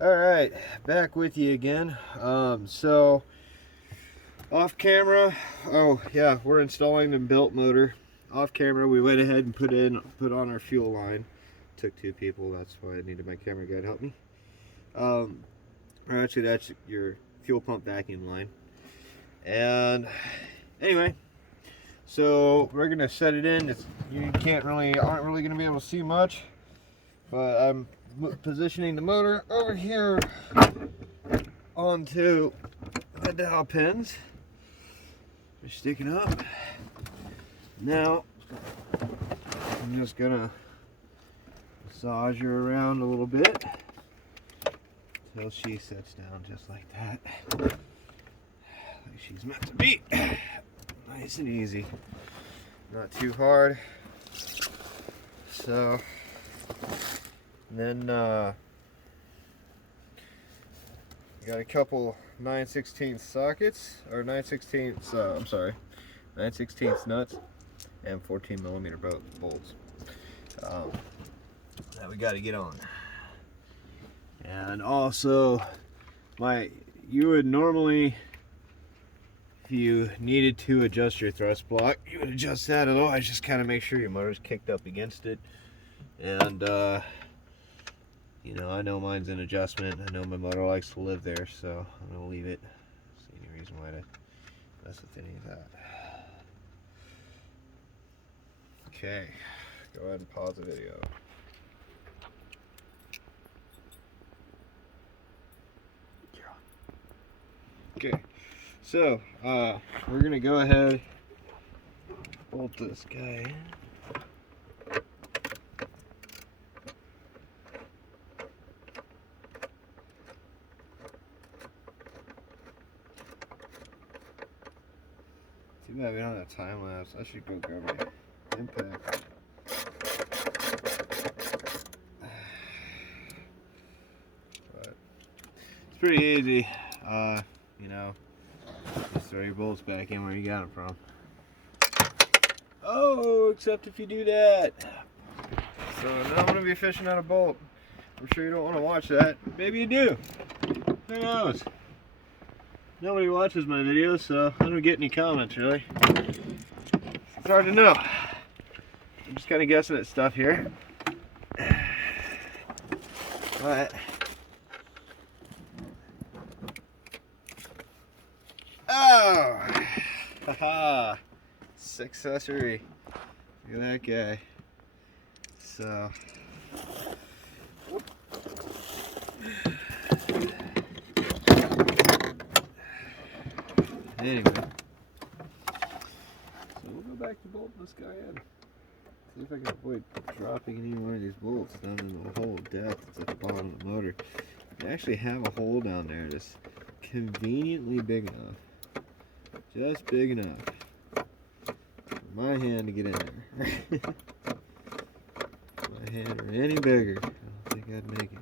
All right, back with you again. So off camera, oh yeah, we're installing the built motor. Off camera, we went ahead and put on our fuel line. Took two people, that's why I needed my camera guy to help me. Or actually, that's your fuel pump vacuum line. And anyway, so we're gonna set it in. You aren't really gonna be able to see much, but I'm positioning the motor over here onto the dowel pins. They're sticking up. Now I'm just gonna massage her around a little bit until she sits down just like that, like she's meant to be. Nice and easy, not too hard. So then you got a couple 9/16 sockets, or 9/16 I'm sorry, 9/16 nuts and 14mm bolts that we got to get on. And also, you would normally, if you needed to adjust your thrust block, you would adjust that. Otherwise, just kind of make sure your motor's kicked up against it. And you know, I know mine's an adjustment. I know my motor likes to live there, so I'm gonna leave it. See any reason why to mess with any of that. Okay, go ahead and pause the video. Okay, so we're gonna go ahead, bolt this guy in. Too bad we don't have time lapse. I should go grab my impact. But it's pretty easy. You know, just throw your bolts back in where you got them from. Oh, except if you do that. So now I'm going to be fishing out a bolt. I'm sure you don't want to watch that. Maybe you do. Who knows? Nobody watches my videos, so I don't get any comments, really. It's hard to know. I'm just kind of guessing at stuff here. But oh, haha, successory. Look at that guy. So anyway, so we'll go back to bolting this guy in. See if I can avoid dropping any one of these bolts down in the hole of death that's at the bottom of the motor. I actually have a hole down there that's conveniently big enough, just big enough for my hand to get in there. My hand were any bigger, I don't think I'd make it.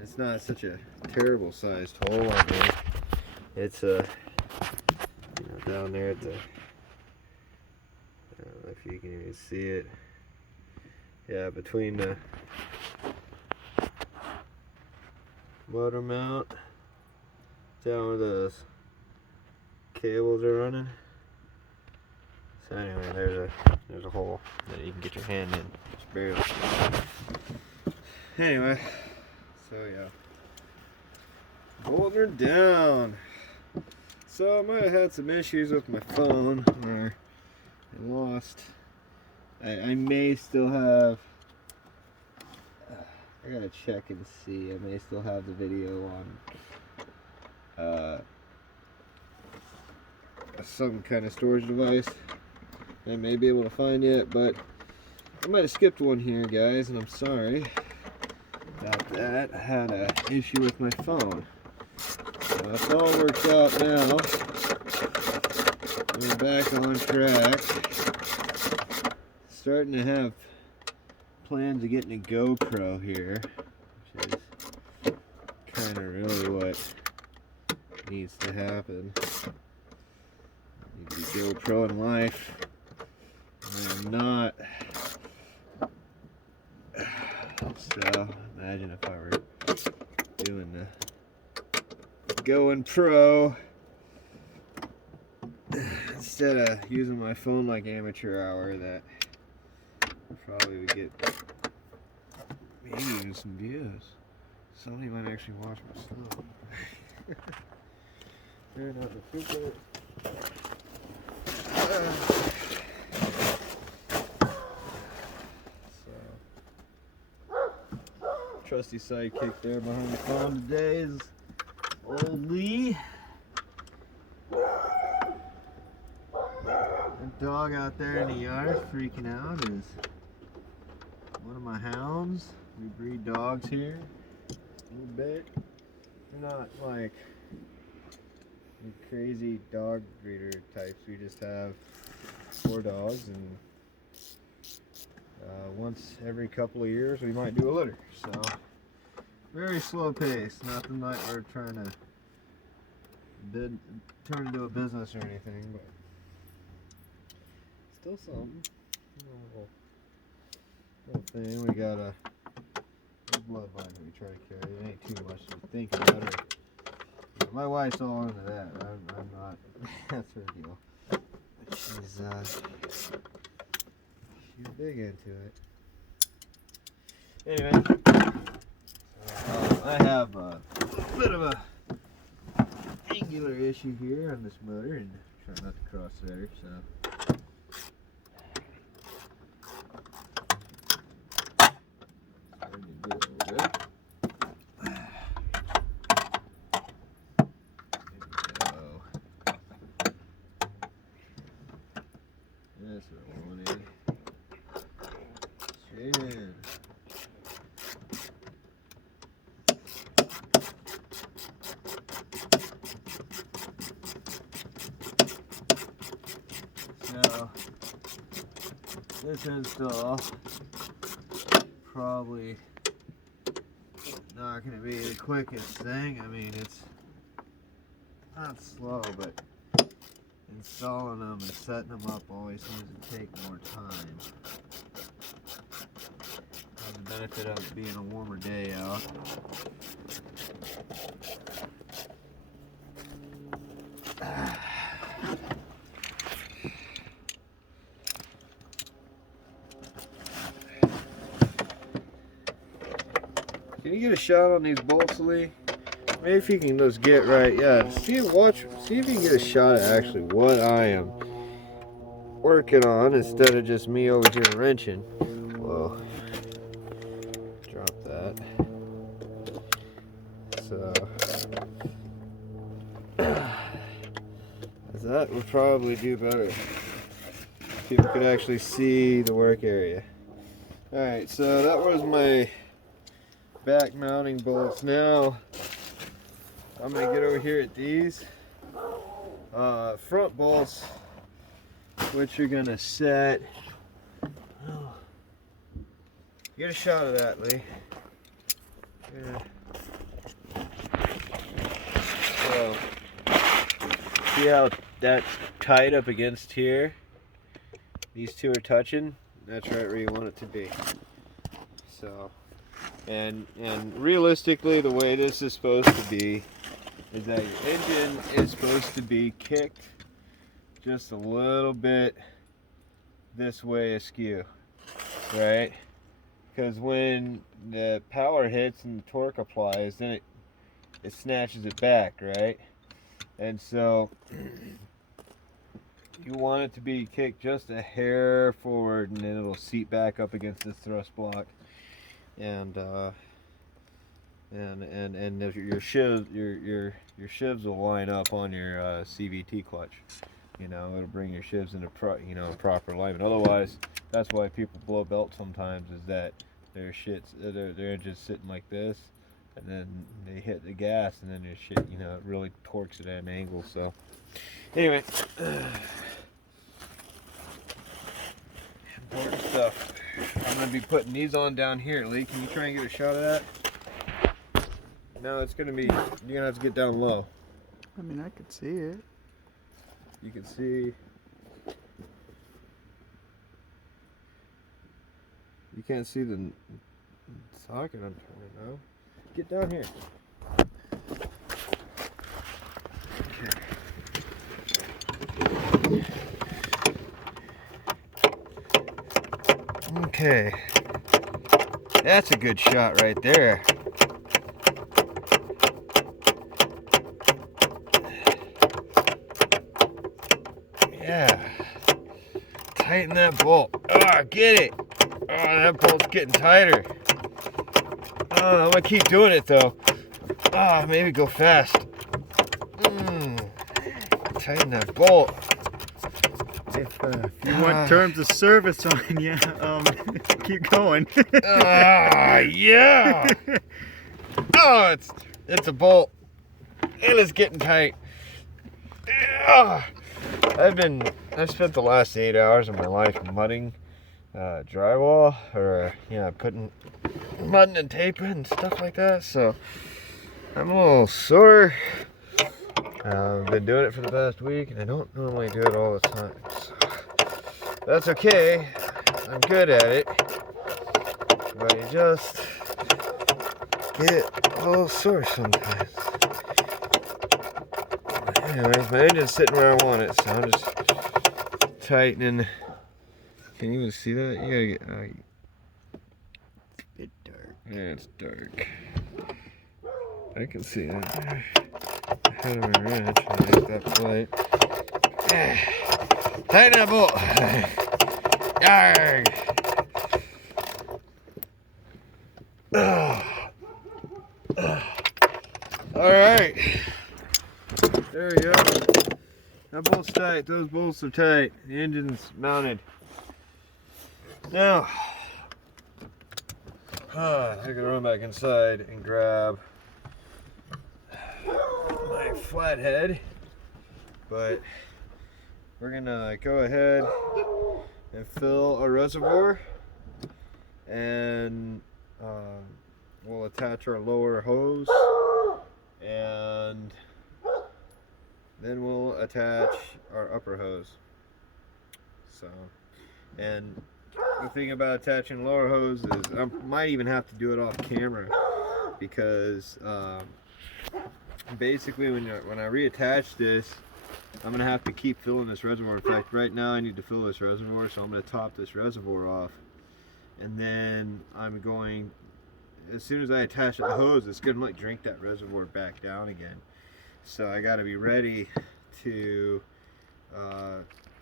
It's not such a terrible sized hole on there. It's you know, down there at the, I don't know if you can even see it. Yeah, between the motor mount down where those cables are running. So anyway, there's a hole that you can get your hand in, just barely. Anyway, so yeah, bolting her down. So I might have had some issues with my phone, where I lost. I may still have. I gotta check and see. I may still have the video on some kind of storage device. I may be able to find it, but I might have skipped one here, guys, and I'm sorry about that. I had an issue with my phone. So it's all worked out now. We're back on track. Starting to have plans of getting a GoPro here, which is kind of really what needs to happen. I need to be GoPro in life. I am not So imagine if I were doing the Going Pro instead of using my phone like amateur hour, that probably would get maybe even some views. Somebody might actually watch my stuff. Turn out the filter. Trusty sidekick there behind the phone today is old Lee. The dog out there in the yard freaking out is one of my hounds. We breed dogs here a little bit. We're not like crazy dog breeder types. We just have 4 dogs, and once every couple of years we might do a litter. So very slow pace. Nothing like we're trying to turn into a business or anything, but still something. Little thing. We got a bloodline that we try to carry. It ain't too much to think about it. My wife's all into that. I'm not. That's her deal. But she's big into it. Anyway, I have a bit of a angular issue here on this motor, and try not to cross there. So. That's what I wanted. Straight in. So, this install probably not going to be the quickest thing. I mean, it's not slow, but installing them and setting them up always seems to take more time. Has the benefit of it being a warmer day out. Can you get a shot on these bolts, Lee? Maybe if you can just get right, yeah. See if you can get a shot at actually what I am working on instead of just me over here wrenching. Whoa. Drop that. So that would probably do better. People could actually see the work area. Alright, so that was my back mounting bolts. Now I'm gonna get over here at these front bolts, which are gonna set. Get a shot of that, Lee. Yeah. So, see how that's tight up against here? These two are touching. That's right where you want it to be. So, and realistically, the way this is supposed to be is that your engine is supposed to be kicked just a little bit this way askew, right? Because when the power hits and the torque applies, then it snatches it back, right? And so you want it to be kicked just a hair forward, and then it'll seat back up against this thrust block, and your shivs will line up on your CVT clutch. You know, it'll bring your shivs into proper alignment. Otherwise, that's why people blow belt sometimes, is that their engine's sitting like this, and then they hit the gas, and then their shit, it really torques it at an angle. So anyway, important stuff. I'm gonna be putting these on down here. Lee, can you try and get a shot of that? No, it's gonna be, you're gonna have to get down low. I mean, I could see it. You can see. You can't see the socket I'm turning now. Get down here. Okay. That's a good shot right there. Yeah. Tighten that bolt. Oh, get it. Oh, that bolt's getting tighter. Oh, I'm gonna keep doing it though. Oh, maybe go fast. Tighten that bolt. If you want terms of service on you, keep going. Yeah. Oh, it's a bolt. And it's getting tight. I've spent the last 8 hours of my life mudding drywall, or putting mudding and taping and stuff like that, so I'm a little sore. I've been doing it for the past week, and I don't normally do it all the time, so that's okay. I'm good at it, but you just get a little sore sometimes. Anyways, my engine's sitting where I want it, so I'm just tightening. Can you even see that? You gotta get. It's a bit dark. Yeah, it's dark. I can see that. Head of my wrench. I get that plate. Tighten that bolt. Yarg. All right. There we go. That bolt's tight. Those bolts are tight. The engine's mounted. Now, I can run back inside and grab my flathead, but we're gonna go ahead and fill a reservoir, and we'll attach our lower hose, and then we'll attach our upper hose. So, and the thing about attaching lower hose is I might even have to do it off camera, because basically when I reattach this, I'm gonna have to keep filling this reservoir. In fact, right now I need to fill this reservoir, so I'm gonna top this reservoir off, and then I'm going, as soon as I attach the hose, it's gonna like drink that reservoir back down again. So I got to be ready to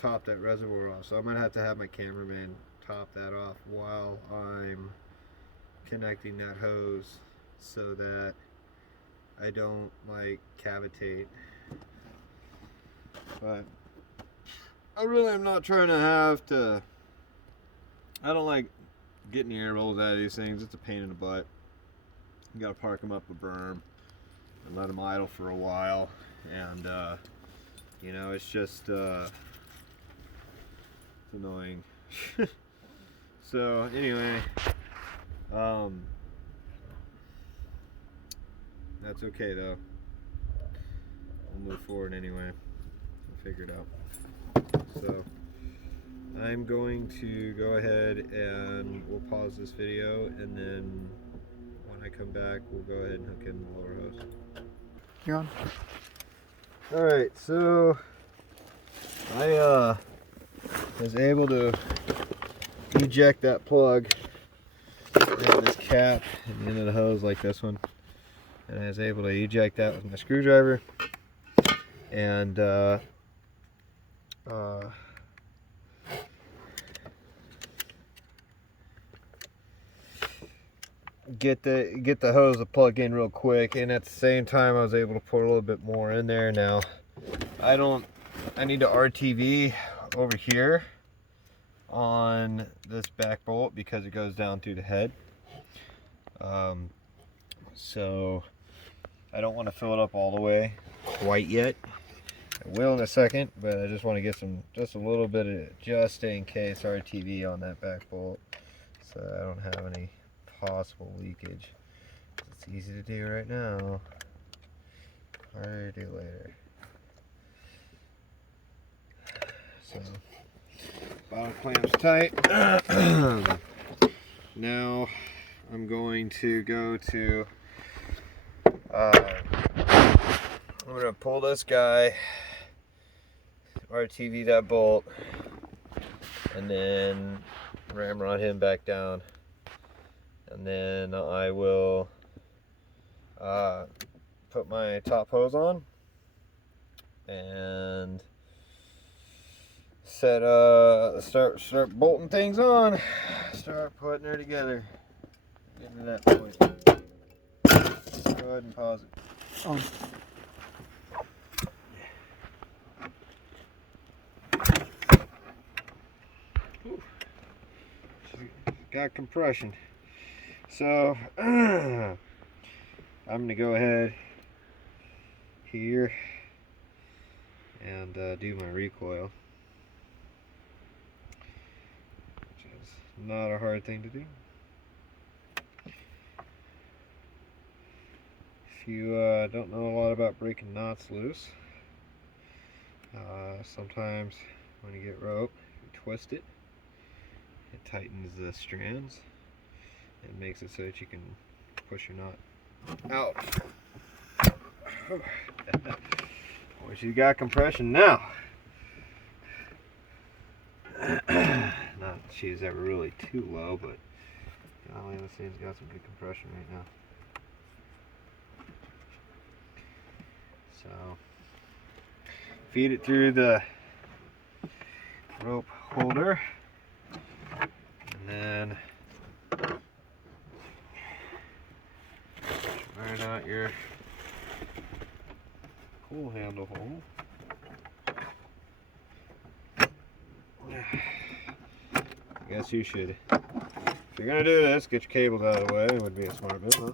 top that reservoir off. So I'm gonna have to have my cameraman top that off while I'm connecting that hose, so that I don't like cavitate. But I really am not trying to have to. I don't like getting the air rolls out of these things. It's a pain in the butt. You gotta park them up a berm and let them idle for a while, and it's just it's annoying. So anyway, that's okay though. We'll move forward anyway. We'll figure it out. So I'm going to go ahead and we'll pause this video, and then when I come back, we'll go ahead and hook in the lower hose. You're on. Alright, so I was able to eject that plug and this cap and the end of the hose like this one, and I was able to eject that with my screwdriver, and get the hose to plug in real quick, and at the same time I was able to put a little bit more in there. Now I need to RTV over here on this back bolt because it goes down through the head, so I don't want to fill it up all the way quite yet. I will in a second, but I just want to get just a little bit of, just in case, RTV on that back bolt, so I don't have any possible leakage. It's easy to do right now, harder to do later. So bottom clamp's tight. Now I'm going to go to, I'm going to pull this guy, RTV that bolt, and then ramrod him back down. And then I will put my top hose on and start bolting things on. Start putting her together. Getting to that point. Go ahead and pause it. On. Got compression. So I'm gonna go ahead here and do my recoil, which is not a hard thing to do. If you don't know a lot about breaking knots loose, sometimes when you get rope, you twist it. It tightens the strands. It makes it so that you can push your knot out. Once you got compression now. Not that she's ever really too low, but golly, this thing's got some good compression right now. So feed it through the rope holder, and then iron out your cool handle hole. I guess you should, if you're gonna do this, get your cables out of the way. It would be a smart move, huh?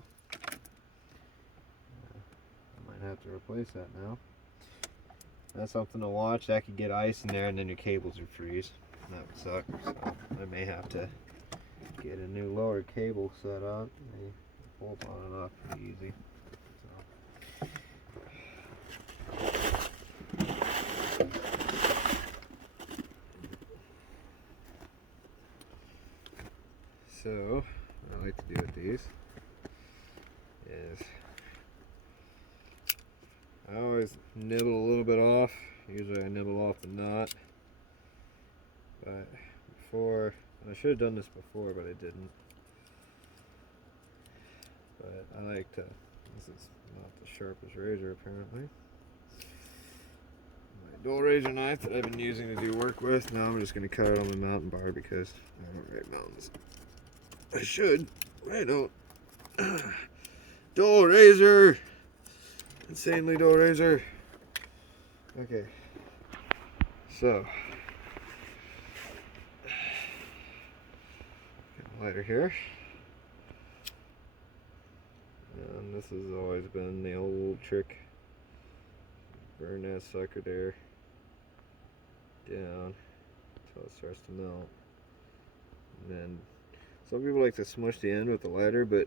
I might have to replace that now. That's something to watch. That could get ice in there and then your cables would freeze. That would suck. So I may have to get a new lower cable set up. They bolt on and off pretty easy. So what I like to do with these is I always nibble a little bit off. Usually I nibble off the knot. But before, I should have done this before, but I didn't. But I like to, this is not the sharpest razor apparently. My dull razor knife that I've been using to do work with. Now I'm just going to cut it on my mountain bar because I don't ride mountains. I should, I don't. Dull razor! Insanely dull razor. Okay. So. Got a lighter here. And this has always been the old trick. Burn that sucker there down until it starts to melt. And then some people like to smush the end with the lighter, but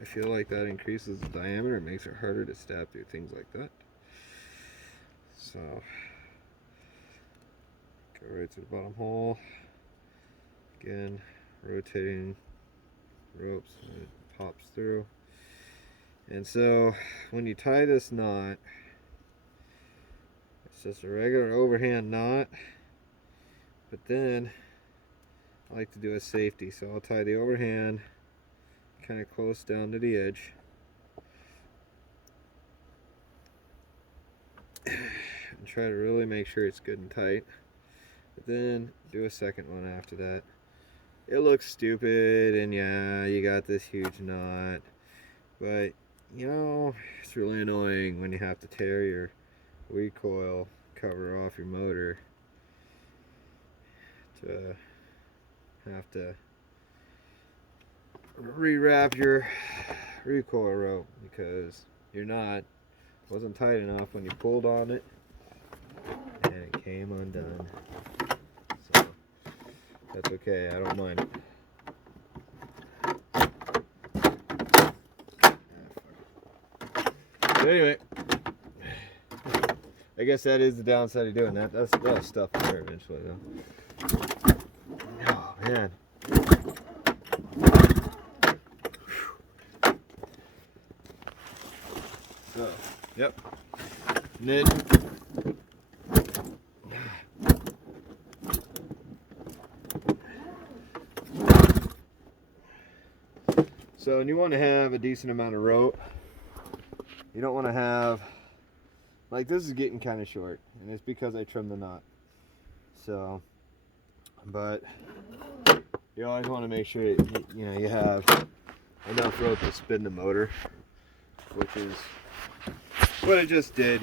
I feel like that increases the diameter. It makes it harder to stab through things like that. So, go right to the bottom hole. Again, rotating ropes and it pops through. And so, when you tie this knot, it's just a regular overhand knot. But then, I like to do a safety. So I'll tie the overhand kind of close down to the edge. And try to really make sure it's good and tight. But then do a second one after that. It looks stupid and yeah, you got this huge knot. But you know, it's really annoying when you have to tear your recoil cover off your motor to have to rewrap your recoil rope because your knot wasn't tight enough when you pulled on it and it came undone. So that's okay, I don't mind it. But anyway, I guess that is the downside of doing that. That'll stuff there eventually though. Oh man. So, yep. And then so, and you want to have a decent amount of rope. You don't want to have, like, this is getting kind of short, and it's because I trimmed the knot. So, but you always want to make sure you have enough rope to spin the motor, which is what I just did.